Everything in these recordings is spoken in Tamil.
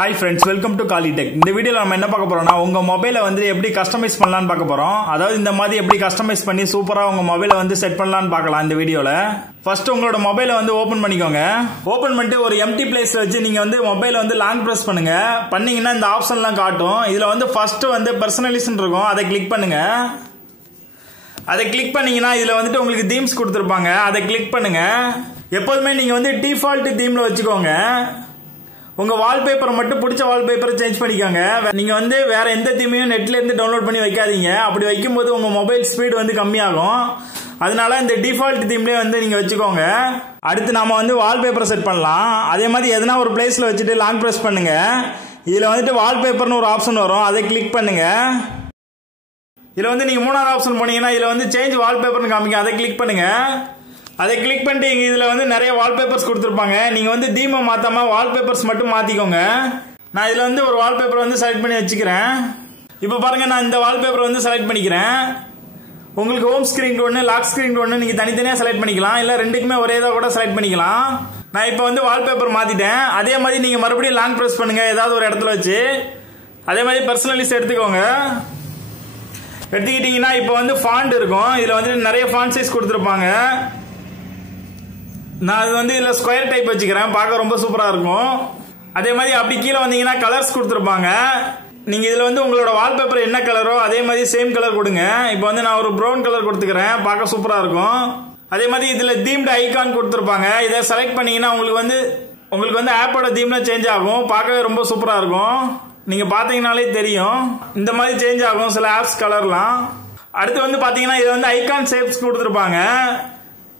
Hi friends, welcome to Kalitech. இந்த வீடியோல நம்ம என்ன பார்க்க போறோம்னா உங்க மொபைலை வந்து எப்படி கஸ்டமைஸ் பண்ணலாம்னு பார்க்க போறோம். அதாவது இந்த மாதிரி எப்படி கஸ்டமைஸ் பண்ணி சூப்பரா உங்க மொபைலை வந்து செட் பண்ணலாம்னு பார்க்கலாம் இந்த வீடியோல. ஃபர்ஸ்ட் உங்களோட மொபைலை வந்து ஓபன் பண்ணிக்கோங்க. ஓபன் பண்ணிட்டு ஒரு எம்டி பிளேஸ்ல வச்சு நீங்க வந்து மொபைலை வந்து லாங் பிரஸ் பண்ணுங்க. பண்ணீங்கன்னா இந்த ஆப்ஷன்லாம் காட்டும். இதுல வந்து ஃபர்ஸ்ட் வந்து பர்சனலைசேஷன் இருக்கும். அதை கிளிக் பண்ணுங்க. அதை கிளிக் பண்ணீங்கன்னா இதுல வந்துட்டு உங்களுக்கு தீம்ஸ் கொடுத்திருப்பாங்க. அதை கிளிக் பண்ணுங்க. எப்போதுமே நீங்க வந்து டிஃபால்ட் தீம்ல வச்சுக்கோங்க. உங்க வால்பேப்பர் மட்டும் பிடிச்ச வால்பேப்பரை சேஞ்ச் பண்ணிக்கோங்க. நீங்க வந்து வேற எந்த தீமையும் நெட்ல இருந்து டவுன்லோட் பண்ணி வைக்காதீங்க. அப்படி வைக்கும்போது உங்க மொபைல் ஸ்பீடு வந்து கம்மியாகும். அதனால இந்த டிஃபால்ட் தீம்லயே வந்து நீங்க வச்சுக்கோங்க. அடுத்து நாம வந்து வால்பேப்பரை செட் பண்ணலாம். அதே மாதிரி எதனா ஒரு பிளேஸ்ல வச்சுட்டு லாங் பிரஸ் பண்ணுங்க. இதுல வந்துட்டு வால்பேப்பர்னு ஒரு ஆப்ஷன் வரும். அதை கிளிக் பண்ணுங்க. இதுல வந்து நீங்க மூணாவது ஆப்ஷன் போனீங்கன்னா இதுல வந்து சேஞ்ச் வால்பேப்பர்னு காமிக்கும். அதை கிளிக் பண்ணுங்க. அதை கிளிக் பண்ணிட்டு இதுல வந்து நிறைய வால்பேப்பர்ஸ் கொடுத்துருப்பாங்க. நீங்க வந்து தீமை மாத்தாம வால்பேப்பர்ஸ் மட்டும் மாத்திக்கோங்க. நான் இதுல வந்து ஒரு வால்பேப்பர் வந்து செலக்ட் பண்ணி வச்சுக்கிறேன். இப்ப பாருங்க, நான் இந்த வால்பேப்பர் வந்து செலக்ட் பண்ணிக்கிறேன். உங்களுக்கு ஹோம் ஸ்கிரீன் ஒன்று, லாக் ஸ்கிரீன் ஒன்று நீங்க தனித்தனியா செலக்ட் பண்ணிக்கலாம். இல்ல ரெண்டுக்குமே ஒரே இதாக கூட செலக்ட் பண்ணிக்கலாம். நான் இப்ப வந்து வால்பேப்பர் மாத்திட்டேன். அதே மாதிரி நீங்க மறுபடியும் லாங் பிரஸ் பண்ணுங்க ஏதாவது ஒரு இடத்துல வச்சு. அதே மாதிரி பர்சனலிஸ்ட் எடுத்துக்கோங்க. எடுத்துக்கிட்டீங்கன்னா இப்ப வந்து ஃபாண்ட் இருக்கும். இதுல வந்து நிறைய ஃபாண்ட் சைஸ் கொடுத்துருப்பாங்க. நான் அது வந்து இதுல ஸ்கொயர் டைப் வச்சுக்கிறேன். பார்க்க ரொம்ப சூப்பரா இருக்கும். அதே மாதிரி அப்படி கீழே வந்தீங்கன்னா கலர்ஸ் கொடுத்துருப்பாங்க. நீங்க இதுல வந்து உங்களோட வால்பேப்பர் என்ன கலரோ அதே மாதிரி சேம் கலர் கொடுங்க. இப்போ வந்து நான் ஒரு ப்ரௌன் கலர் கொடுத்துக்கிறேன். பார்க்க சூப்பரா இருக்கும். அதே மாதிரி இதுல தீம்டு ஐகான் கொடுத்துருப்பாங்க. இதை செலக்ட் பண்ணீங்கன்னா உங்களுக்கு வந்து ஆப்போட தீம்ல சேஞ்ச் ஆகும். பார்க்கவே ரொம்ப சூப்பரா இருக்கும். நீங்க பாத்தீங்கன்னாலே தெரியும். இந்த மாதிரி சேஞ்ச் ஆகும் சில ஆப்ஸ் கலர்லாம். அடுத்து வந்து பாத்தீங்கன்னா இது வந்து ஐகான் ஷேப்ஸ் கொடுத்துருப்பாங்க.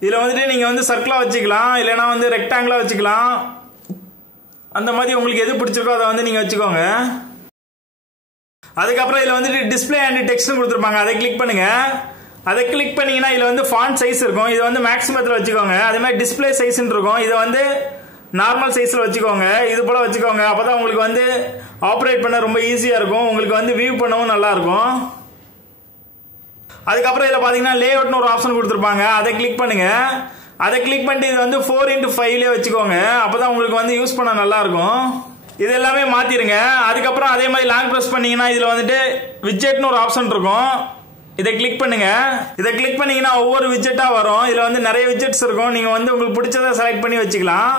இதுல வந்துட்டு நீங்க வந்து சர்க்கிளா வச்சுக்கலாம், இல்லைன்னா வந்து ரெக்டாங்கிளா வச்சுக்கலாம். அந்த மாதிரி உங்களுக்கு எது பிடிச்சிருக்கோ அதை வந்து நீங்க வச்சுக்கோங்க. அதுக்கப்புறம் இதுல வந்துட்டு டிஸ்பிளே அண்ட் டெக்ஸ்ட் கொடுத்துருப்பாங்க. அதை கிளிக் பண்ணுங்க. அதை கிளிக் பண்ணீங்கன்னா இதுல வந்து ஃபாண்ட் சைஸ் இருக்கும். இது வந்து மேக்ஸிமத்துல வச்சுக்கோங்க. அதே மாதிரி டிஸ்பிளே சைஸ் இருக்கும். இதை வந்து நார்மல் சைஸ்ல வச்சுக்கோங்க. இது போல வச்சுக்கோங்க. அப்பதான் உங்களுக்கு வந்து ஆப்ரேட் பண்ண ரொம்ப ஈஸியா இருக்கும். உங்களுக்கு வந்து வியூ பண்ணவும் நல்லா இருக்கும். அதுக்கப்புறம் இதுல பாத்தீங்கன்னா லேஅவுட்னு ஒரு ஆப்ஷன் கொடுத்துருப்பாங்க. அதை கிளிக் பண்ணுங்க. அதை கிளிக் பண்ணிட்டு இது வந்து 4x5 வச்சுக்கோங்க. அப்பதான் உங்களுக்கு வந்து யூஸ் பண்ண நல்லா இருக்கும். இது எல்லாமே மாத்திருங்க. அதுக்கப்புறம் அதே மாதிரி லாங் பிரஸ் பண்ணீங்கன்னா இதுல வந்துட்டு விட்ஜெட்னு ஒரு ஆப்ஷன் இருக்கும். இதை கிளிக் பண்ணுங்க. இதை கிளிக் பண்ணீங்கன்னா ஒவ்வொரு விட்ஜெட்டா வரும். இதுல வந்து நிறைய விட்ஜெட்ஸ் இருக்கும். நீங்க வந்து உங்களுக்கு பிடிச்சதை செலக்ட் பண்ணி வச்சுக்கலாம்.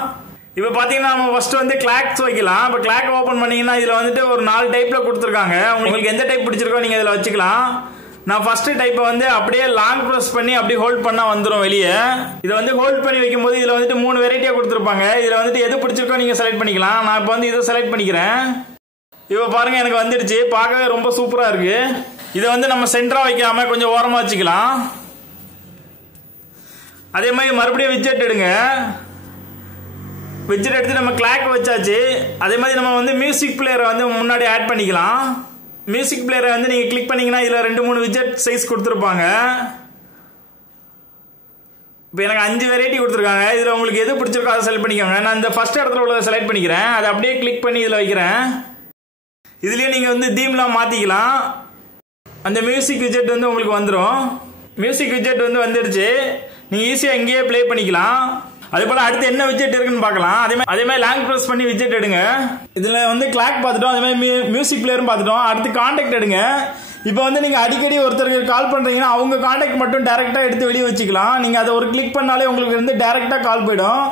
இப்ப பாத்தீங்கன்னா நம்ம ஃபர்ஸ்ட் வந்து கிளாக்ஸ் வைக்கலாம். இப்ப கிளாக் ஓபன் பண்ணீங்கன்னா இதுல வந்துட்டு ஒரு 4 டைப்ல கொடுத்துருக்காங்க. உங்களுக்கு எந்த டைப் பிடிச்சிருக்கோ நீங்க இதுல வச்சுக்கலாம். நான் ஃபர்ஸ்ட் டைப்பை வந்து அப்படியே லாங் பிரஸ் பண்ணி அப்படியே ஹோல்ட் பண்ணா வந்துடும் வெளியே. இதை வந்து ஹோல்ட் பண்ணி வைக்கும் போது இதுல வந்துட்டு 3 வெரைட்டியா கொடுத்துருப்பாங்க. இதுல வந்துட்டு எது பிடிச்சிருக்கோ நீங்க செலக்ட் பண்ணிக்கலாம். நான் இப்போ வந்து இதை செலக்ட் பண்ணிக்கிறேன். இப்போ பாருங்க எனக்கு வந்துடுச்சு. பார்க்கவே ரொம்ப சூப்பரா இருக்கு. இதை வந்து நம்ம சென்டரா வைக்காம கொஞ்சம் ஓரமா வச்சுக்கலாம். அதே மாதிரி மறுபடியும் விட்ஜெட் எடுங்க. விட்ஜெட் எடுத்து நம்ம கிளாக் வச்சாச்சு. அதே மாதிரி நம்ம வந்து மியூசிக் பிளேயரை வந்து முன்னாடி ஆட் பண்ணிக்கலாம். மியூசிக் பிளேயரை வந்து நீங்க கிளிக் பண்ணீங்கன்னா இதுல 2-3 விட்ஜெட் சைஸ் கொடுத்துருப்பாங்க. இப்போ எனக்கு 5 வெரைட்டி கொடுத்துருக்காங்க. இதுல உங்களுக்கு எது பிடிச்சிருக்கோ அதை செலக்ட் பண்ணிக்கோங்க. நான் இந்த ஃபர்ஸ்ட் இடத்துல உள்ளதை செலக்ட் பண்ணிக்கிறேன். அதை அப்படியே கிளிக் பண்ணி இதுல வைக்கிறேன். இதுலயே நீங்க வந்து தீம்லாம் மாத்திக்கலாம். அந்த மியூசிக் விட்ஜெட் வந்து உங்களுக்கு வந்துடும். மியூசிக் விட்ஜெட் வந்து வந்துடுச்சு. நீங்க ஈஸியா இங்கேயே பிளே பண்ணிக்கலாம். அதே போல அடுத்து என்ன விட்ஜெட் இருக்குன்னு பார்க்கலாம். அதே மாதிரி லாங் பிரஸ் பண்ணி விட்ஜெட் எடுங்க. இதுல வந்து கிளாக் பார்த்துட்டோம். அதே மாதிரி மியூசிக் பிளேயரும் பார்த்துட்டோம். அடுத்து கான்டாக்ட் எடுங்க. இப்போ வந்து நீங்க அடிக்கடி ஒருத்தருக்கு கால் பண்றீங்கன்னா அவங்க கான்டாக்ட் மட்டும் டைரக்டா எடுத்து வெளியே வச்சுக்கலாம். நீங்க அதை ஒரு கிளிக் பண்ணாலே உங்களுக்கு வந்து டைரக்டா கால் போயிடும்.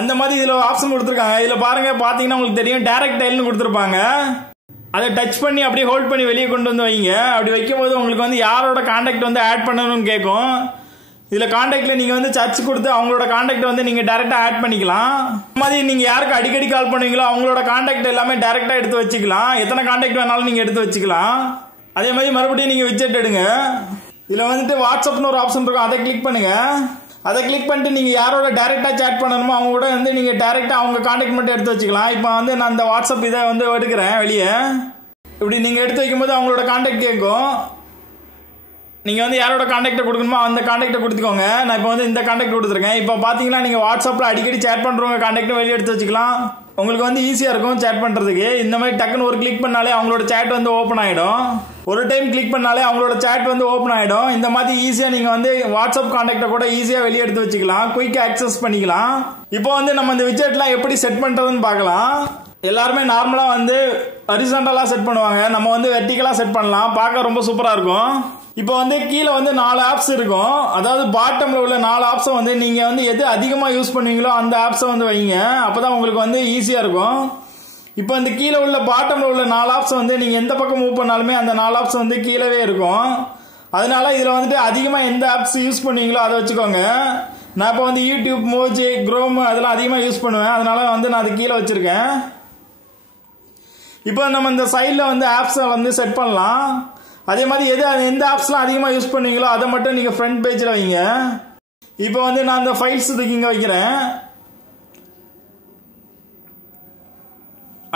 அந்த மாதிரி இதுல ஆப்ஷன் கொடுத்துருக்காங்க. இதுல பாருங்க, பாத்தீங்கன்னா உங்களுக்கு தெரியும் டைரக்ட் டயல்னு கொடுத்துருப்பாங்க. அதை டச் பண்ணி அப்படியே ஹோல்ட் பண்ணி வெளியே கொண்டு வந்து வைங்க. அப்படி வைக்கும் போது உங்களுக்கு வந்து யாரோட கான்டாக்ட் வந்து ஆட் பண்ணணும்னு கேட்கும். இதுல கான்டாக்ட்ல நீங்க வந்து சர்ச் கொடுத்து அவங்களோட கான்டாக்ட் வந்து நீங்க டைரக்டா ஆட் பண்ணிக்கலாம். இந்த மாதிரி நீங்க யாருக்கு அடிக்கடி கால் பண்ணுவீங்களோ அவங்களோட கான்டாக்ட் எல்லாமே டைரக்டா எடுத்து வச்சுக்கலாம். எத்தனை கான்டாக்ட் வேணாலும் நீங்க எடுத்து வச்சுக்கலாம். அதே மாதிரி மறுபடியும் நீங்க விட்ஜெட் எடுங்க. இதுல வந்துட்டு வாட்ஸ்அப்னு ஒரு ஆப்ஷன் இருக்கும். அதை கிளிக் பண்ணுங்க. அதை கிளிக் பண்ணிட்டு நீங்க யாரோட டைரக்டா சேட் பண்ணணுமோ அவங்க கூட வந்து நீங்க டைரக்டா அவங்க கான்டாக்ட் மட்டும் எடுத்து வச்சுக்கலாம். இப்போ வந்து நான் இந்த வாட்ஸ்அப் இதை வந்து எடுக்கிறேன் வெளியே. இப்படி நீங்க எடுத்து வைக்கும்போது அவங்களோட கான்டாக்ட் கேட்கும். நீங்க வந்து யாரோட கான்டாக்ட் கொடுக்கணுமோ அந்த கான்டாக்ட் கொடுத்துக்கோங்க. நான் இப்போ வந்து இந்த கான்டாக்ட் கொடுத்துருக்கேன். இப்போ பாத்தீங்கன்னா நீங்க வாட்ஸ்அப்ல அடிக்கடி சேட் பண்றவங்க கான்டாக்ட் வெளியே எடுத்து வச்சுக்கலாம். உங்களுக்கு வந்து ஈஸியா இருக்கும் சேட் பண்றதுக்கு. இந்த மாதிரி டக்குன்னு ஒரு கிளிக் பண்ணாலே அவங்களோட சேட் வந்து ஓபன் ஆயிடும். ஒரு டைம் கிளிக் பண்ணாலே அவங்களோட சேட் வந்து ஓபன் ஆயிடும். இந்த மாதிரி ஈஸியா நீங்க வந்து வாட்ஸ்அப் கான்டாக்ட கூட ஈஸியா வெளியே எடுத்து வச்சுக்கலாம். குயிக் ஆக்சஸ் பண்ணிக்கலாம். இப்போ வந்து நம்ம இந்த விட்ஜெட்லாம் எப்படி செட் பண்றதுன்னு பார்க்கலாம். எல்லாருமே நார்மலா வந்து ஹரிசாண்டலா செட் பண்ணுவாங்க. நம்ம வந்து வெர்டிகலா செட் பண்ணலாம். பார்க்க ரொம்ப சூப்பரா இருக்கும். இப்போ வந்து கீழே வந்து 4 ஆப்ஸ் இருக்கும். அதாவது பாட்டம்ல உள்ள 4 ஆப்ஸை வந்து நீங்க வந்து எது அதிகமா யூஸ் பண்ணுவீங்களோ அந்த ஆப்ஸை வந்து வைங்க. அப்பதான் உங்களுக்கு வந்து ஈஸியா இருக்கும். இப்போ இந்த கீழே உள்ள பாட்டம்ல உள்ள 4 ஆப்ஸ் வந்து நீங்க எந்த பக்கம் மூவ் பண்ணாலுமே அந்த 4 ஆப்ஸ் வந்து கீழவே இருக்கும். அதனால இதுல வந்துட்டு அதிகமா எந்த ஆப்ஸ் யூஸ் பண்ணுவீங்களோ அதை வச்சுக்கோங்க. நான் இப்போ வந்து யூடியூப், மோஜி, குரோம் அதெல்லாம் அதிகமா யூஸ் பண்ணுவேன். அதனால வந்து நான் அது கீழே வச்சிருக்கேன். இப்போ நம்ம இந்த சைட்ல வந்து ஆப்ஸை வந்து செட் பண்ணலாம். அதே மாதிரி எந்த ஆப்ஸ்லாம் அதிகமாக யூஸ் பண்ணுவீங்களோ அதை மட்டும் நீங்கள் ஃப்ரண்ட் பேஜில் வைங்க. இப்போ வந்து நான் இந்த ஃபைல்ஸ் இதுக்கு இங்கே வைக்கிறேன்.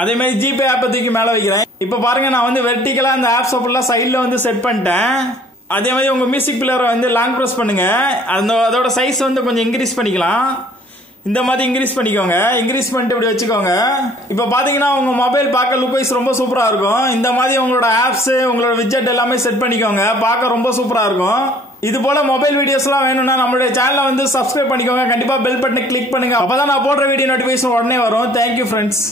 அதே மாதிரி ஜிபே ஆப்பை தூக்கி மேலே வைக்கிறேன். இப்போ பாருங்க, நான் வந்து வெர்டிகலாக அந்த ஆப்ஸை ஃபுல்லாக சைடில் வந்து செட் பண்ணிட்டேன். அதே மாதிரி உங்கள் மியூசிக் பிளேயரை வந்து லாங் ப்ரெஸ் பண்ணுங்க. அதோட சைஸ் வந்து கொஞ்சம் இன்க்ரீஸ் பண்ணிக்கலாம். இந்த மாதிரி இன்க்ரீஸ் பண்ணிக்கோங்க. இன்க்ரீஸ் பண்ணிட்டு இப்படி வச்சுக்கோங்க. இப்போ பாத்தீங்கன்னா உங்க மொபைல் பார்க்க லுக் வைஸ் ரொம்ப சூப்பரா இருக்கும். இந்த மாதிரி உங்களோட ஆப்ஸ், உங்களோட விட்ஜெட் எல்லாமே செட் பண்ணிக்கோங்க. பார்க்க ரொம்ப சூப்பரா இருக்கும். இது போல மொபைல் வீடியோஸ்லாம் வேணும்னா நம்மளுடைய சேனலை வந்து சப்ஸ்கிரைப் பண்ணிக்கோங்க. கண்டிப்பா பெல் பட்டனை கிளிக் பண்ணுங்க. அப்பதான் நான் போடுற வீடியோ நோட்டிபிகேஷன் உடனே வரும். Thank you friends.